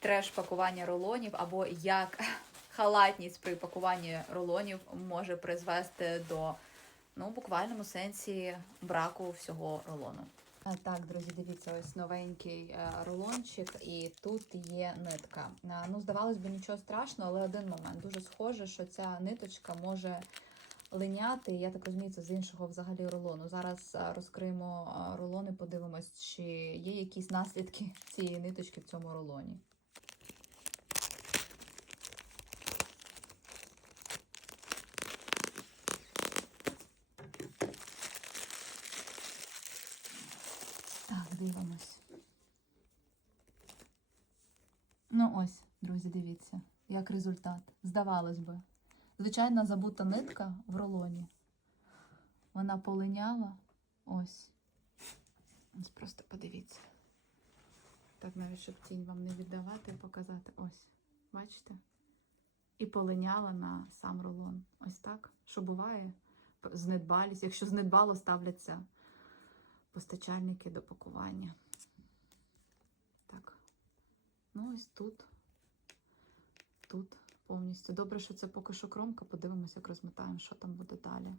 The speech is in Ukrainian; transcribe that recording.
треш пакування рулонів, або як халатність при пакуванні рулонів може призвести до ну, буквальному сенсі браку всього рулону. Так, друзі, дивіться, ось новенький е, рулончик, і тут є нитка. Ну, здавалось би, нічого страшного, але один момент. Дуже схоже, що ця ниточка може линяти. Я так розумію, це з іншого взагалі рулону. Зараз розкриємо а, рулон подивимось, чи є якісь наслідки цієї ниточки в цьому рулоні. Дивимось. Ну ось, друзі, дивіться, як результат. Здавалось би. Звичайна забута нитка в рулоні. Вона полиняла. Ось. Ось просто подивіться. Так, навіть щоб тінь вам не віддавати, показати. Ось. Бачите? І полиняла на сам рулон. Ось так. Що буває? Знедбалість. Якщо знедбало, ставляться постачальники до пакування. Так. Ну, ось тут. Тут повністю. Добре, що це поки що кромка. Подивимося, як розмотаємо, що там буде далі.